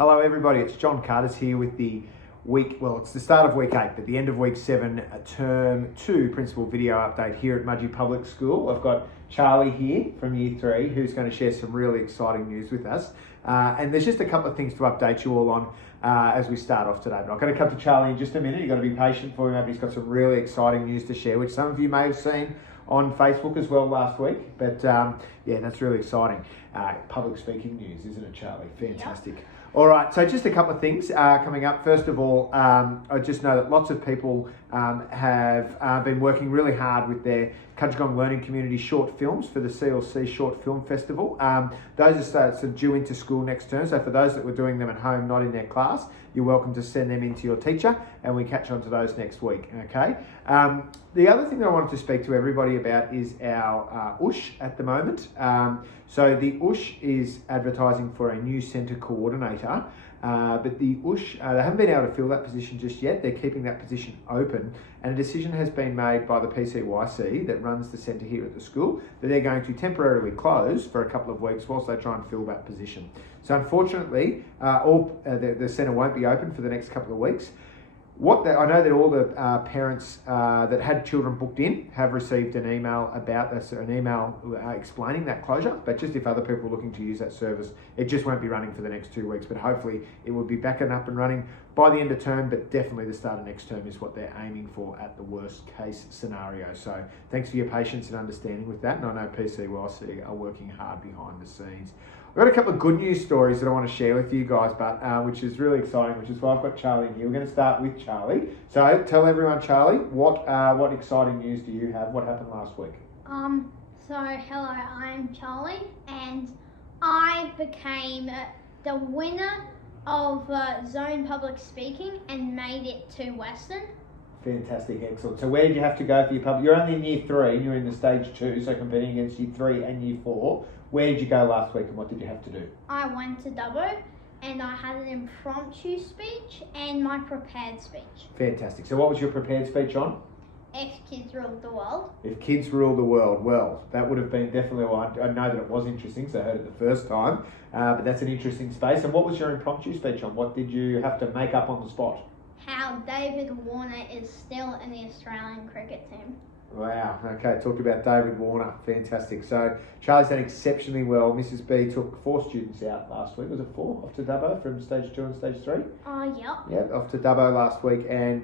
Hello everybody, it's John Carters here with the it's the start of week 8, but the end of week 7, term 2 principal video update here at Mudgee Public School. I've got Charlie here from Year 3 who's going to share some really exciting news with us. And there's just a couple of things to update you all on as we start off today. But I'm going to come to Charlie in just a minute. You've got to be patient for him. He's got some really exciting news to share, which some of you may have seen on Facebook as well last week. But yeah, that's really exciting. Public speaking news, isn't it, Charlie? Fantastic. Yep. All right, so just a couple of things coming up. First of all, I just know that lots of people have been working really hard with their Cudgegong Learning Community short films for the CLC Short Film Festival. Those are due into school next term, so for those that were doing them at home, not in their class, you're welcome to send them in to your teacher and we catch on to those next week, okay? The other thing that I wanted to speak to everybody about is our USH at the moment. So the USH is advertising for a new centre coordinator, but the USH, they haven't been able to fill that position just yet. They're keeping that position open, and a decision has been made by the PCYC that runs the centre here at the school that they're going to temporarily close for a couple of weeks whilst they try and fill that position. So unfortunately, the centre won't be open for the next couple of weeks. I know that all the parents that had children booked in have received an email about this, explaining that closure, but just if other people are looking to use that service, it just won't be running for the next 2 weeks, but hopefully it will be back and up and running by the end of term, but definitely the start of next term is what they're aiming for at the worst case scenario. So thanks for your patience and understanding with that, and I know PCYC are working hard behind the scenes. I've got a couple of good news stories that I want to share with you guys, but which is really exciting, which is why I've got Charlie here. We're going to start with Charlie. So tell everyone, Charlie, what exciting news do you have? What happened last week? So hello, I'm Charlie, and I became the winner of Zone Public Speaking and made it to Western. Fantastic, excellent. So where did you have to go for your public? You're only in Year 3, and you're in the Stage 2, so competing against Year 3 and Year 4. Where did you go last week and what did you have to do? I went to Dubbo and I had an impromptu speech and my prepared speech. Fantastic. So what was your prepared speech on? If kids ruled the world. If kids ruled the world. Well, that would have been definitely, I know that it was interesting, so I heard it the first time, but that's an interesting space. And what was your impromptu speech on? What did you have to make up on the spot? How David Warner is still in the Australian cricket team. Wow, okay, talked about David Warner, fantastic. So Charlie's done exceptionally well. Mrs B took 4 students out last week, was it 4, off to Dubbo from Stage 2 and Stage 3? Yep. Yep, off to Dubbo last week, and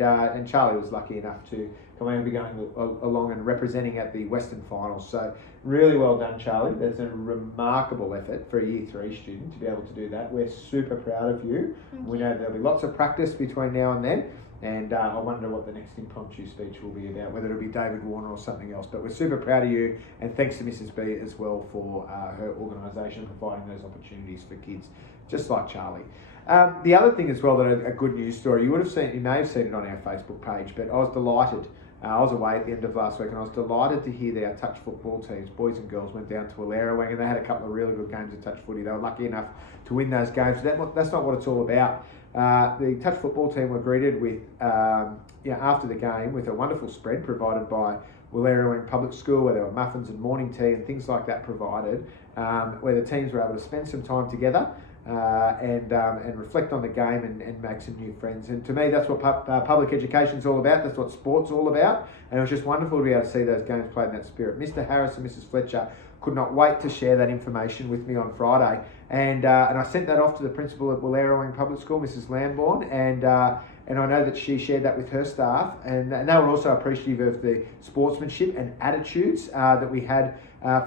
Charlie was lucky enough to come and be going along and representing at the Western Finals. So really well done, Charlie. That's a remarkable effort for a Year 3 student to be able to do that. We're super proud of you. We know there'll be lots of practice between now and then. And I wonder what the next impromptu speech will be about, whether it'll be David Warner or something else. But we're super proud of you, and thanks to Mrs B as well for her organisation providing those opportunities for kids, just like Charlie. The other thing as well, that a good news story, you may have seen it on our Facebook page, but I was delighted. I was away at the end of last week and I was delighted to hear that our touch football teams, boys and girls, went down to Wallerawang and they had a couple of really good games of touch footy. They were lucky enough to win those games. That's not what it's all about. The touch football team were greeted with, after the game, with a wonderful spread provided by Wallerawang Public School, where there were muffins and morning tea and things like that provided, where the teams were able to spend some time together and reflect on the game and make some new friends. And to me, that's what public education is all about. That's what sport's all about. And it was just wonderful to be able to see those games played in that spirit. Mr. Harris and Mrs. Fletcher could not wait to share that information with me on Friday. And I sent that off to the principal at Wallerawang Public School, Mrs. Lambourne, and I know that she shared that with her staff, and they were also appreciative of the sportsmanship and attitudes that we had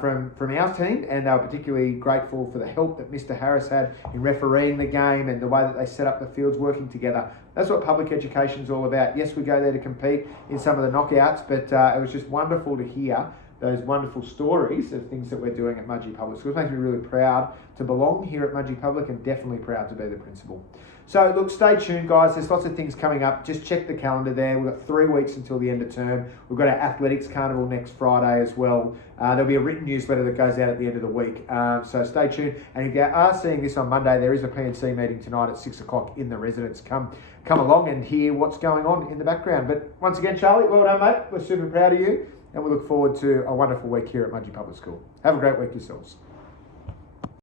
from our team, and they were particularly grateful for the help that Mr. Harris had in refereeing the game and the way that they set up the fields working together. That's what public education is all about. Yes, we go there to compete in some of the knockouts, but it was just wonderful to hear those wonderful stories of things that we're doing at Mudgee Public Schools. It makes me really proud to belong here at Mudgee Public and definitely proud to be the principal. So look, stay tuned guys, there's lots of things coming up. Just check the calendar there. We've got 3 weeks until the end of term. We've got our athletics carnival next Friday as well. There'll be a written newsletter that goes out at the end of the week. So stay tuned. And if you are seeing this on Monday, there is a P&C meeting tonight at 6 o'clock in the residence. Come along and hear what's going on in the background. But once again, Charlie, well done mate. We're super proud of you. And we look forward to a wonderful week here at Mudgee Public School. Have a great week yourselves.